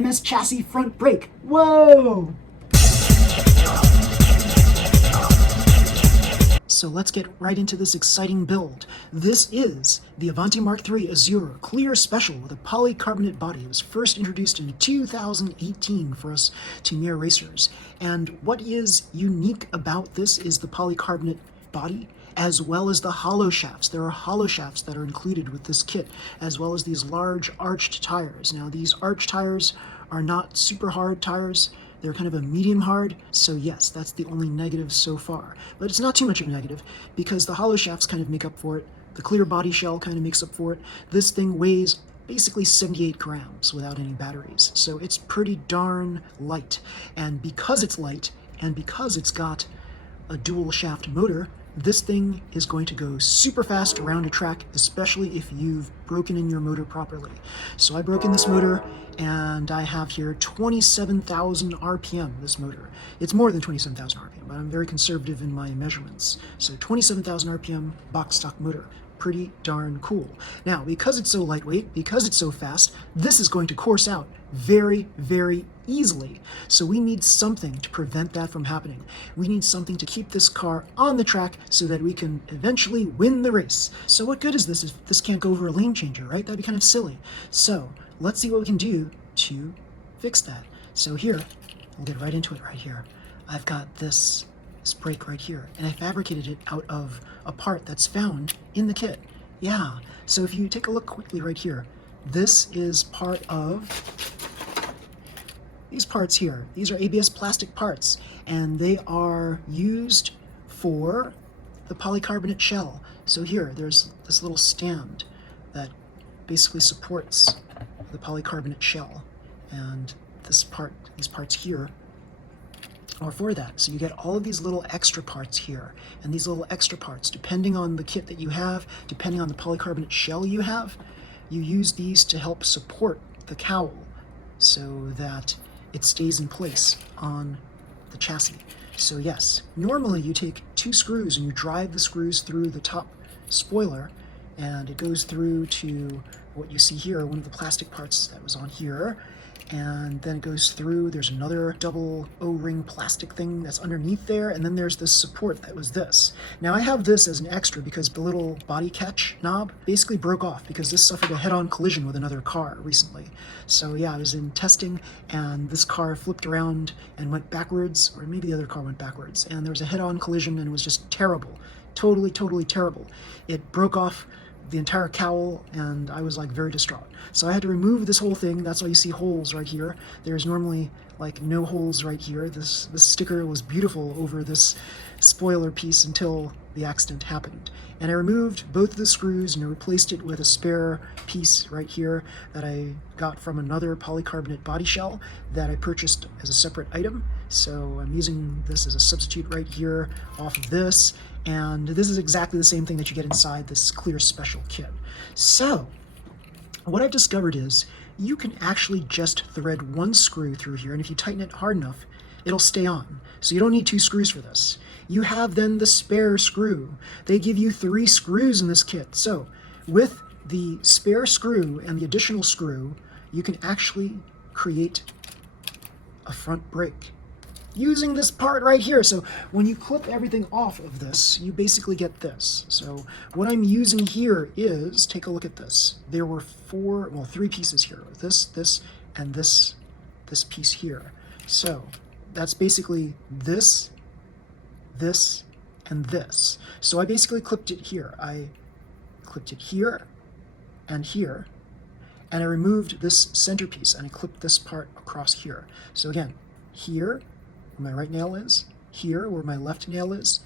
MS chassis front brake. Whoa! So let's get right into this exciting build. This is the Avante Mark.III Azure Clear Special with a polycarbonate body. It was first introduced in 2018 for us Tamiya racers. And what is unique about this is the polycarbonate body, as well as the hollow shafts. There are hollow shafts that are included with this kit, as well as these large arched tires. Now, these arched tires are not super hard tires. They're kind of a medium hard, so yes, that's the only negative so far. But it's not too much of a negative, because the hollow shafts kind of make up for it. The clear body shell kind of makes up for it. This thing weighs basically 78 grams without any batteries, so it's pretty darn light. And because it's light, and because it's got a dual shaft motor, this thing is going to go super fast around a track, especially if you've broken in your motor properly. So I broke in this motor, and I have here 27,000 RPM, this motor. It's more than 27,000 RPM, but I'm very conservative in my measurements. So 27,000 RPM box stock motor. Pretty darn cool. Now, because it's so lightweight, because it's so fast, this is going to course out very, very easily. So we need something to prevent that from happening. We need something to keep this car on the track so that we can eventually win the race. So what good is this if this can't go over a lane changer, right? That'd be kind of silly. So let's see what we can do to fix that. So here, we'll get right into it right here. I've got this brake right here, and I fabricated it out of a part that's found in the kit. Yeah, so if you take a look quickly right here, this is part of these parts here. These are ABS plastic parts, and they are used for the polycarbonate shell. So here, there's this little stand that basically supports the polycarbonate shell, and these parts here are for that. So you get all of these little extra parts here, and these little extra parts, depending on the kit that you have, depending on the polycarbonate shell you have, you use these to help support the cowl so that it stays in place on the chassis. So yes, normally you take 2 screws and you drive the screws through the top spoiler, and it goes through to what you see here, one of the plastic parts that was on here, and then it goes through, there's another double O-ring plastic thing that's underneath there, and then there's this support that was this. Now I have this as an extra because the little body catch knob basically broke off because this suffered a head-on collision with another car recently. So yeah, I was in testing, and this car flipped around and went backwards, or maybe the other car went backwards, and there was a head-on collision, and it was just terrible. Totally, totally terrible. It broke off the entire cowl, and I was like very distraught. So I had to remove this whole thing. That's why you see holes right here. There's normally like no holes right here. This sticker was beautiful over this spoiler piece until the accident happened. And I removed both of the screws and I replaced it with a spare piece right here that I got from another polycarbonate body shell that I purchased as a separate item. So I'm using this as a substitute right here off of this. And this is exactly the same thing that you get inside this Clear Special kit. So what I've discovered is you can actually just thread 1 screw through here, and if you tighten it hard enough, it'll stay on. So you don't need 2 screws for this. You have then the spare screw. They give you 3 screws in this kit. So with the spare screw and the additional screw, you can actually create a front brake using this part right here. So when you clip everything off of this, you basically get this. So what I'm using here is, take a look at this. There were 3 pieces here. This, and this piece here. So that's basically this, and this. So I basically clipped it here. I clipped it here, and I removed this centerpiece, and I clipped this part across here. So again, here, where my right nail is, here where my left nail is,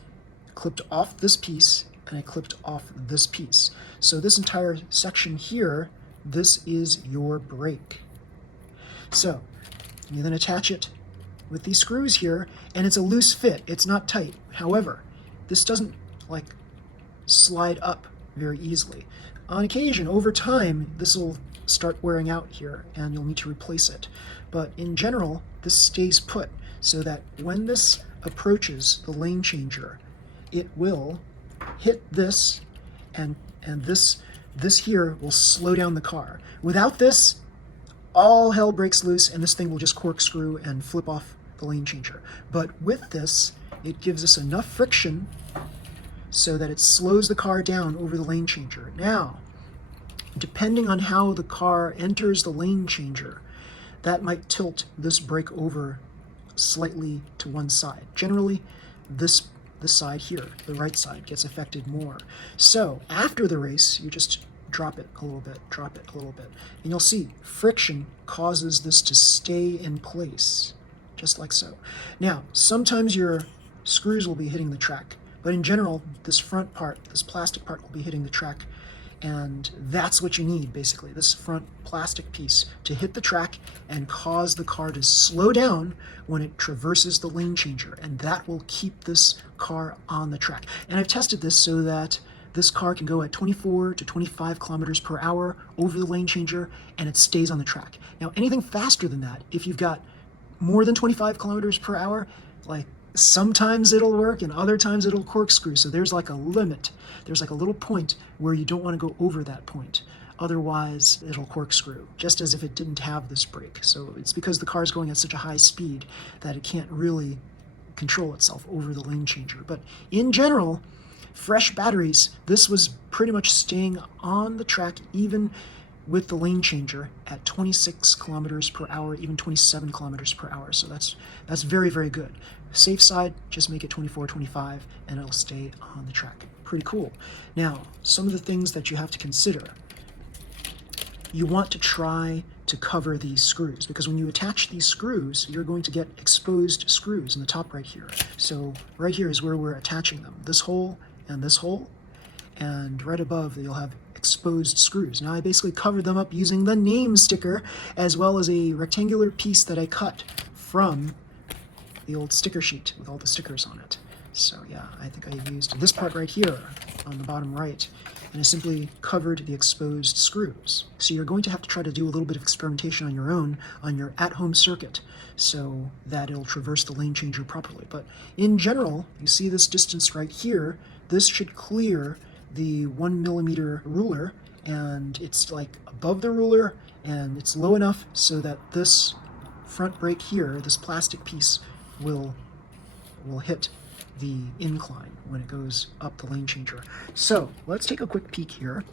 clipped off this piece, and I clipped off this piece. So this entire section here, this is your brake. So you then attach it with these screws here, and it's a loose fit, it's not tight. However, this doesn't like slide up very easily. On occasion, over time, this will start wearing out here and you'll need to replace it. But in general, this stays put so that when this approaches the lane changer, it will hit this, and this here will slow down the car. Without this, all hell breaks loose and this thing will just corkscrew and flip off the lane changer. But with this, it gives us enough friction so that it slows the car down over the lane changer. Now, depending on how the car enters the lane changer, that might tilt this brake over slightly to one side. Generally, this side here, the right side, gets affected more. So after the race, you just drop it a little bit, drop it a little bit, and you'll see friction causes this to stay in place, just like so. Now, sometimes your screws will be hitting the track, but in general, this front part, this plastic part will be hitting the track, and that's what you need, basically, this front plastic piece to hit the track and cause the car to slow down when it traverses the lane changer, and that will keep this car on the track. And I've tested this so that this car can go at 24 to 25 kilometers per hour over the lane changer, and it stays on the track. Now, anything faster than that, if you've got more than 25 kilometers per hour, like sometimes it'll work and other times it'll corkscrew. So there's like a limit. There's like a little point where you don't want to go over that point. Otherwise, it'll corkscrew, just as if it didn't have this brake. So it's because the car is going at such a high speed that it can't really control itself over the lane changer. But in general, fresh batteries, this was pretty much staying on the track even with the lane changer at 26 kilometers per hour, even 27 kilometers per hour. So that's very, very good. Safe side, just make it 24, 25, and it'll stay on the track. Pretty cool. Now, some of the things that you have to consider. You want to try to cover these screws, because when you attach these screws, you're going to get exposed screws in the top right here. So right here is where we're attaching them. This hole and this hole, and right above you'll have exposed screws. Now I basically covered them up using the name sticker, as well as a rectangular piece that I cut from the old sticker sheet with all the stickers on it. So yeah, I think I used this part right here on the bottom right, and I simply covered the exposed screws. So you're going to have to try to do a little bit of experimentation on your own, on your at-home circuit, so that it'll traverse the lane changer properly. But in general, you see this distance right here, this should clear the 1 millimeter ruler, and it's like above the ruler, and it's low enough so that this front brake here, this plastic piece, will hit the incline when it goes up the lane changer. So let's take a quick peek here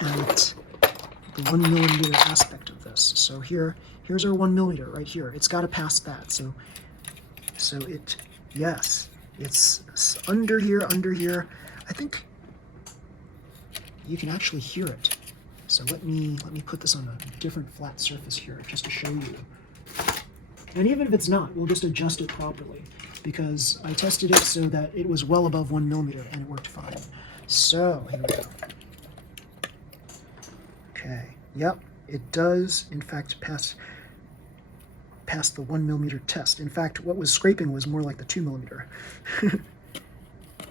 at the 1 millimeter aspect of this. So here's our 1 millimeter right here. It's got to pass that. So it, yes, it's under here. I think you can actually hear it. So let me put this on a different flat surface here just to show you. And even if it's not, we'll just adjust it properly, because I tested it so that it was well above 1 millimeter and it worked fine. So here we go. Okay, yep, it does in fact pass the 1 millimeter test. In fact, what was scraping was more like the 2 millimeter.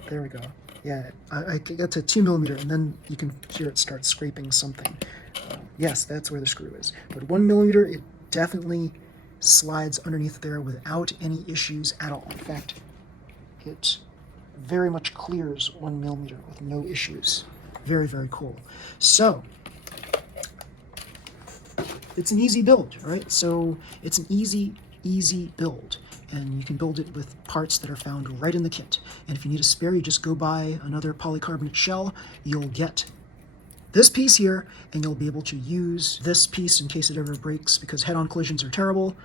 There we go. Yeah, I got to 2 millimeter, and then you can hear it start scraping something. Yes, that's where the screw is. But 1 millimeter, it definitely slides underneath there without any issues at all. In fact, it very much clears 1 millimeter with no issues. Very, very cool. So it's an easy build, right? So it's an easy build, and you can build it with parts that are found right in the kit. And if you need a spare, you just go buy another polycarbonate shell. You'll get this piece here, and you'll be able to use this piece in case it ever breaks, because head-on collisions are terrible,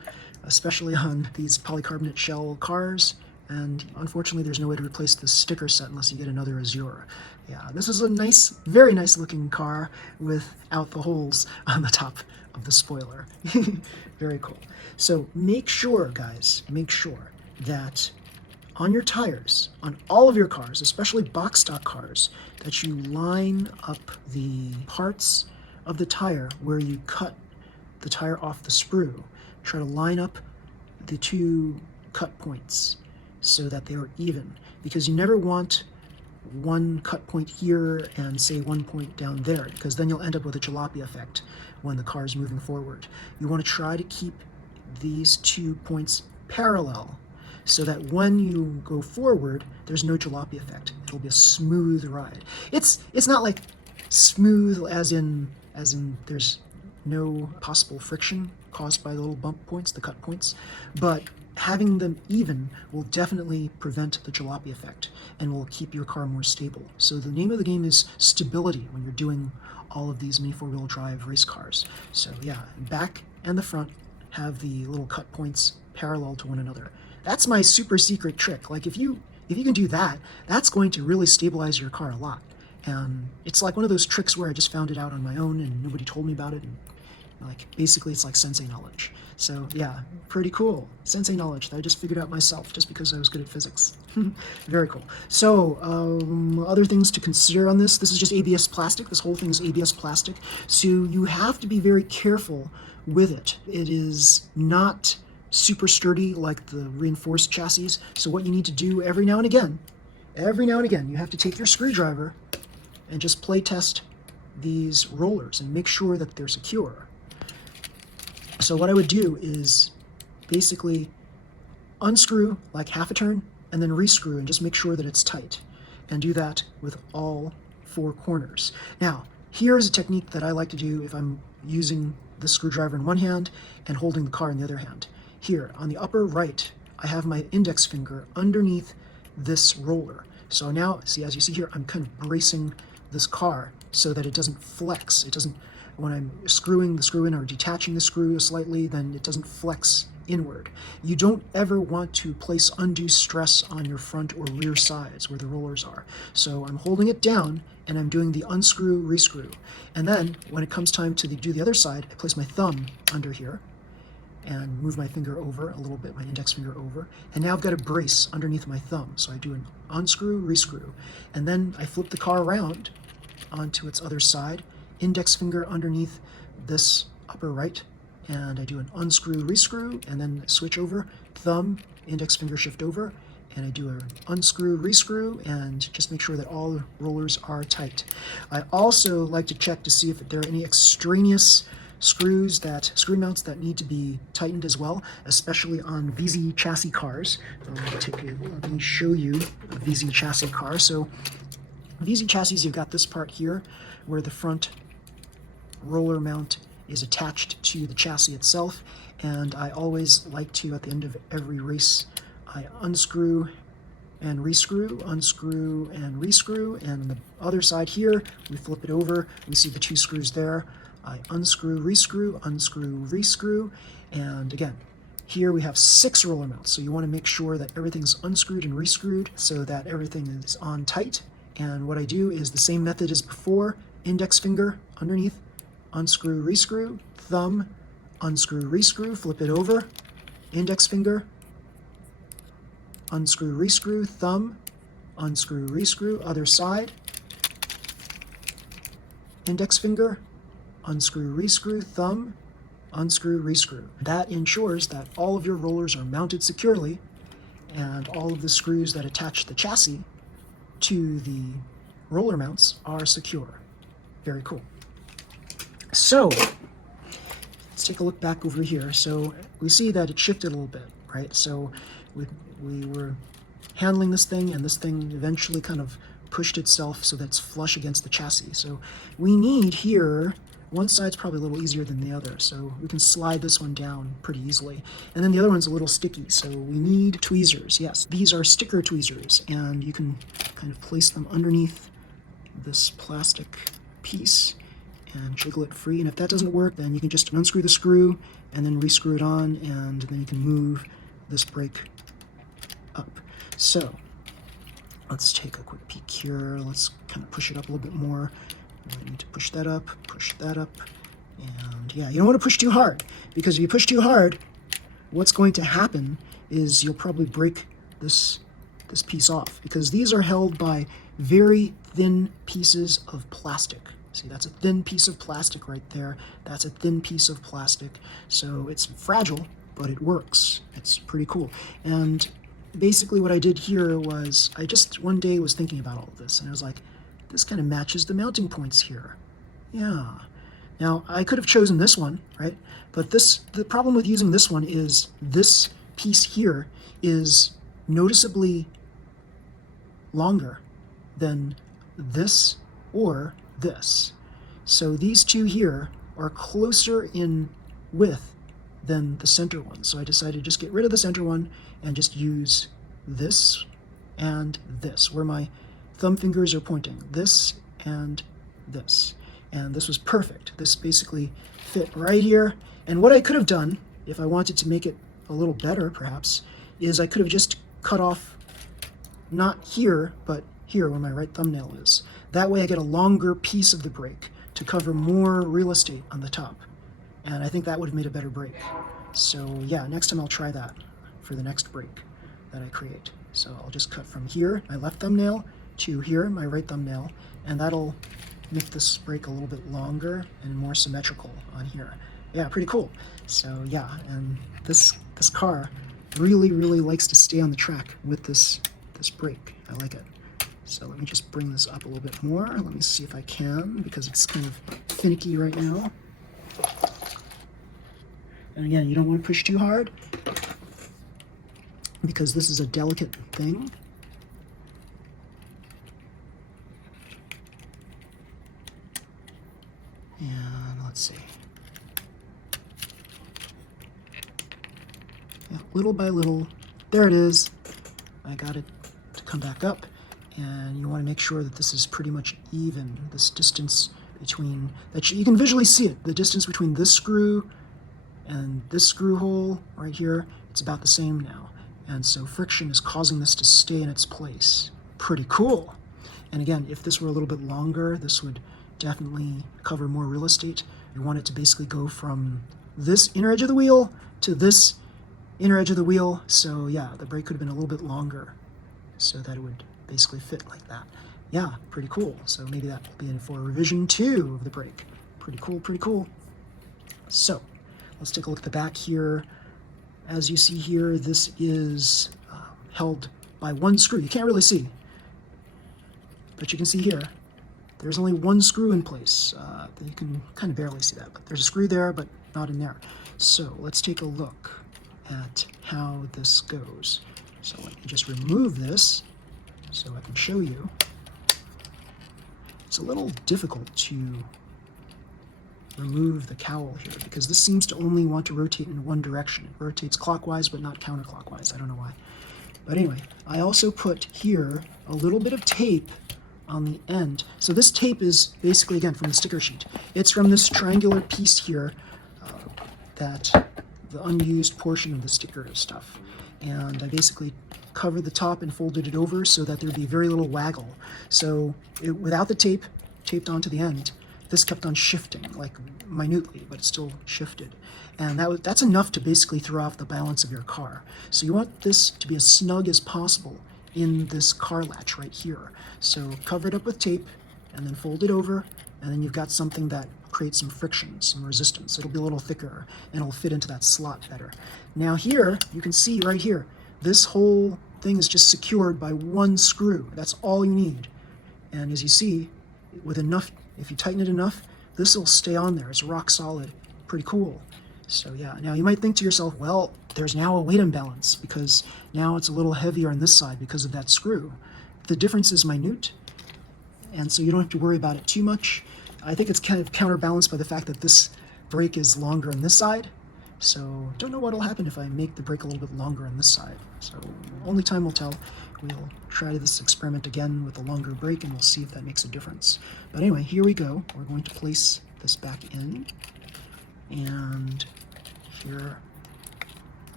especially on these polycarbonate shell cars. And unfortunately, there's no way to replace the sticker set unless you get another Azure. Yeah, this is a nice, very nice looking car without the holes on the top of the spoiler. Very cool. So make sure, guys, make sure that on your tires, on all of your cars, especially box stock cars, that you line up the parts of the tire where you cut the tire off the sprue. Try to line up the two cut points so that they are even, because you never want one cut point here and say one point down there, because then you'll end up with a jalopy effect when the car is moving forward. You want to try to keep these 2 points parallel so that when you go forward, there's no jalopy effect. It'll be a smooth ride. It's not like smooth as in there's no possible friction caused by the little bump points, the cut points, but having them even will definitely prevent the jalopy effect and will keep your car more stable. So the name of the game is stability when you're doing all of these mini four-wheel drive race cars. So yeah, back and the front have the little cut points parallel to one another. That's my super secret trick. Like if you can do that, that's going to really stabilize your car a lot. And it's like one of those tricks where I just found it out on my own and nobody told me about it. And like basically it's like sensei knowledge. So yeah, pretty cool. Sensei knowledge that I just figured out myself just because I was good at physics. Very cool. So other things to consider on this. This is just ABS plastic. This whole thing is ABS plastic. So you have to be very careful with it. It is not super sturdy like the reinforced chassis. So what you need to do every now and again, you have to take your screwdriver and just play test these rollers and make sure that they're secure. So what I would do is basically unscrew like half a turn and then rescrew and just make sure that it's tight, and do that with all four corners. Now, here's a technique that I like to do if I'm using the screwdriver in one hand and holding the car in the other hand. Here, on the upper right, I have my index finger underneath this roller. So now, see, as you see here, I'm kind of bracing this car so that it doesn't flex. It doesn't, when I'm screwing the screw in or detaching the screw slightly, then it doesn't flex inward. You don't ever want to place undue stress on your front or rear sides where the rollers are. So I'm holding it down and I'm doing the unscrew, rescrew. And then when it comes time to do the other side, I place my thumb under here and move my finger over a little bit, my index finger over. And now I've got a brace underneath my thumb. So I do an unscrew, rescrew. And then I flip the car around onto its other side, index finger underneath this upper right, and I do an unscrew, rescrew, and then switch over, thumb, index finger shift over, and I do an unscrew, rescrew, and just make sure that all the rollers are tight. I also like to check to see if there are any extraneous screw mounts that need to be tightened as well, especially on VZ chassis cars. Let me show you a VZ chassis car. So VZ chassis, you've got this part here where the front roller mount is attached to the chassis itself, and I always like to, at the end of every race, I unscrew and rescrew, unscrew and rescrew, and on the other side here, we flip it over, we see the two screws there. I unscrew, rescrew, unscrew, rescrew, and again, here we have 6 roller mounts, so you want to make sure that everything's unscrewed and rescrewed so that everything is on tight. And what I do is the same method as before, index finger underneath, unscrew, rescrew, thumb, unscrew, rescrew, flip it over, index finger, unscrew, rescrew, thumb, unscrew, rescrew, other side, index finger, unscrew, rescrew, thumb, unscrew, rescrew. That ensures that all of your rollers are mounted securely and all of the screws that attach the chassis to the roller mounts are secure. Very cool. So let's take a look back over here. So we see that it shifted a little bit, right? So we were handling this thing, and this thing eventually kind of pushed itself so that it's flush against the chassis. So we need here, one side's probably a little easier than the other, so we can slide this one down pretty easily. And then the other one's a little sticky, so we need tweezers. Yes, these are sticker tweezers, and you can kind of place them underneath this plastic piece and jiggle it free. And if that doesn't work, then you can just unscrew the screw and then rescrew it on, and then you can move this brake up. So let's take a quick peek here. Let's kind of push it up a little bit more. I need to push that up, and yeah, you don't want to push too hard, because if you push too hard, what's going to happen is you'll probably break this piece off, because these are held by very thin pieces of plastic. See, that's a thin piece of plastic right there. That's a thin piece of plastic. So it's fragile, but it works. It's pretty cool. And basically what I did here was, I just one day was thinking about all of this, and I was like, this kind of matches the mounting points here. Yeah. Now, I could have chosen this one, right? But the problem with using this one is this piece here is noticeably longer than this or this. So these two here are closer in width than the center one. So I decided to just get rid of the center one and just use this and this, where my thumb fingers are pointing, this and this. And this was perfect. This basically fit right here. And what I could have done, if I wanted to make it a little better perhaps, is I could have just cut off, not here, but here where my right thumbnail is. That way I get a longer piece of the brake to cover more real estate on the top. And I think that would have made a better brake. So yeah, next time I'll try that for the next brake that I create. So I'll just cut from here, my left thumbnail, to here, my right thumbnail, and that'll make this brake a little bit longer and more symmetrical on here. Yeah, pretty cool. So yeah, and this car really likes to stay on the track with this brake. I like it. So let me just bring this up a little bit more. Let me see if I can, because it's kind of finicky right now. And again, you don't want to push too hard, because this is a delicate thing. And let's see. Yeah, little by little, there it is. I got it to come back up, and you want to make sure that this is pretty much even. This distance between, that you can visually see it, the distance between this screw and this screw hole right here, it's about the same now. And so friction is causing this to stay in its place. Pretty cool. And again, if this were a little bit longer, this would definitely cover more real estate. You want it to basically go from this inner edge of the wheel to this inner edge of the wheel. So yeah, the brake could have been a little bit longer so that it would basically fit like that. Yeah, pretty cool. So maybe that will be in for revision 2 of the brake. Pretty cool, pretty cool. So let's take a look at the back here. As you see here, this is held by one screw. You can't really see, but you can see here, there's only one screw in place. You can kind of barely see that, but there's a screw there, but not in there. So let's take a look at how this goes. So let me just remove this so I can show you. It's a little difficult to remove the cowl here, because this seems to only want to rotate in one direction. It rotates clockwise but not counterclockwise. I don't know why. But anyway, I also put here a little bit of tape on the end. So this tape is basically, again, from the sticker sheet. It's from this triangular piece here, that the unused portion of the sticker stuff. And I basically covered the top and folded it over so that there'd be very little waggle. So without the tape taped onto the end, this kept on shifting, like minutely, but it still shifted. And that's enough to basically throw off the balance of your car. So you want this to be as snug as possible in this car latch right here. So cover it up with tape and then fold it over, and then you've got something that creates some friction, some resistance. It'll be a little thicker and it'll fit into that slot better. Now here, you can see right here, this whole thing is just secured by one screw. That's all you need. And as you see, with enough, if you tighten it enough, this will stay on there. It's rock solid. Pretty cool. So yeah, now you might think to yourself, well, there's now a weight imbalance because now it's a little heavier on this side because of that screw. The difference is minute, and so you don't have to worry about it too much. I think it's kind of counterbalanced by the fact that this brake is longer on this side. So don't know what will happen if I make the brake a little bit longer on this side. So only time will tell. We'll try this experiment again with a longer brake and we'll see if that makes a difference. But anyway, here we go. We're going to place this back in. And here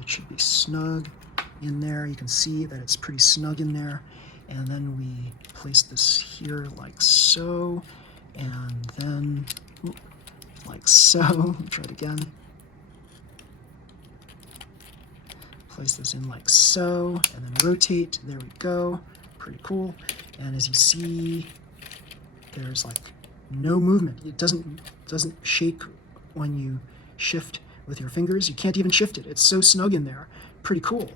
it should be snug in there. You can see that it's pretty snug in there. And then we place this here like so. And then like so. Let me try it again. Place this in like so, and then rotate. There we go. Pretty cool. And as you see, there's like no movement. It doesn't shake when you shift with your fingers. You can't even shift it. It's so snug in there. Pretty cool.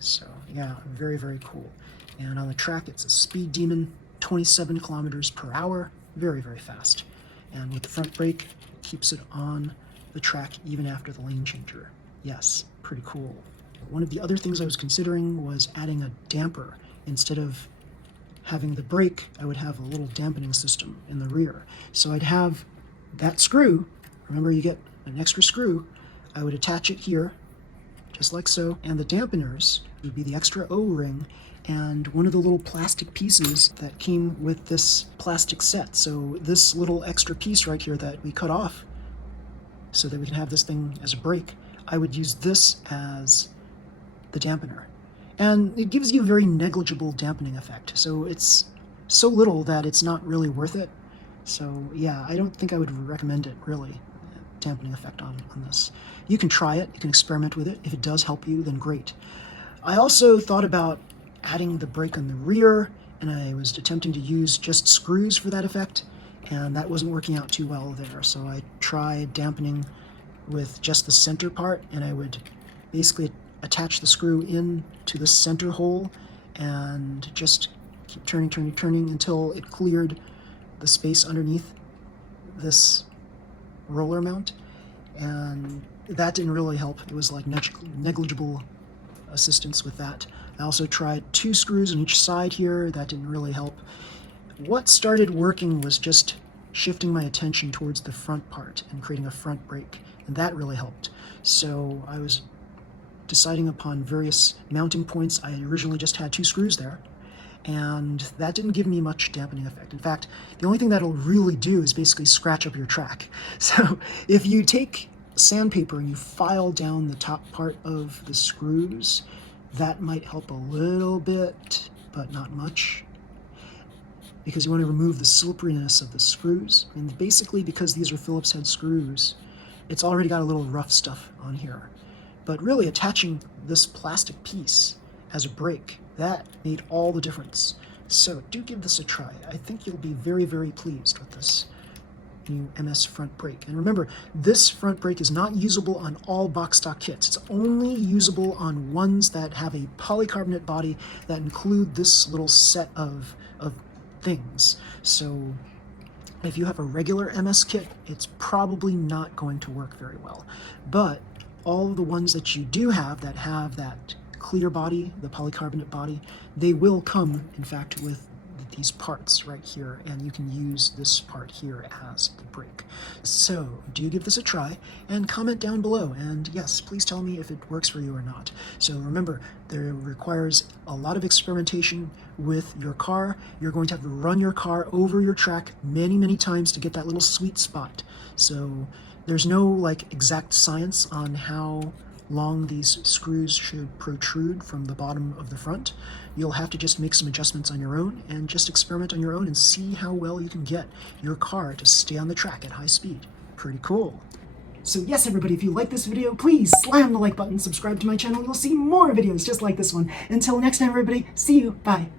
So yeah, very, very cool. And on the track, it's a Speed Demon, 27 kilometers per hour. Very, very fast. And with the front brake, it keeps it on the track even after the lane changer. Yes, pretty cool. One of the other things I was considering was adding a damper. Instead of having the brake, I would have a little dampening system in the rear. So I'd have that screw, remember you get an extra screw, I would attach it here, just like so, and the dampeners would be the extra O-ring and one of the little plastic pieces that came with this plastic set. So this little extra piece right here that we cut off so that we can have this thing as a brake, I would use this as the dampener. And it gives you a very negligible dampening effect. So it's so little that it's not really worth it. So yeah, I don't think I would recommend it really, dampening effect on this. You can try it, you can experiment with it. If it does help you, then great. I also thought about adding the brake on the rear, and I was attempting to use just screws for that effect, and that wasn't working out too well there. So I tried dampening with just the center part, and I would basically attach the screw in to the center hole and just keep turning until it cleared the space underneath this roller mount, and that didn't really help. It was like negligible assistance with that. I also tried 2 screws on each side here. That didn't really help. What started working was just shifting my attention towards the front part and creating a front brake, and that really helped. So I was deciding upon various mounting points. I originally just had 2 screws there, and that didn't give me much dampening effect. In fact, the only thing that'll really do is basically scratch up your track. So if you take sandpaper and you file down the top part of the screws, that might help a little bit, but not much, because you want to remove the slipperiness of the screws. And basically, because these are Phillips head screws, it's already got a little rough stuff on here. But really attaching this plastic piece as a brake, that made all the difference. So do give this a try. I think you'll be very, very pleased with this new MS front brake. And remember, this front brake is not usable on all box stock kits. It's only usable on ones that have a polycarbonate body that include this little set of things. So if you have a regular MS kit, it's probably not going to work very well. But all of the ones that you do have that have that clear body, the polycarbonate body, they will come, in fact, with these parts right here, and you can use this part here as the brake. So do give this a try and comment down below, and yes, please tell me if it works for you or not. So remember, there requires a lot of experimentation with your car. You're going to have to run your car over your track many times to get that little sweet spot. So there's no like exact science on how long these screws should protrude from the bottom of the front. You'll have to just make some adjustments on your own and just experiment on your own and see how well you can get your car to stay on the track at high speed. Pretty cool. So yes, everybody, if you like this video, please slam the like button, subscribe to my channel. You'll see more videos just like this one. Until next time, everybody, see you. Bye.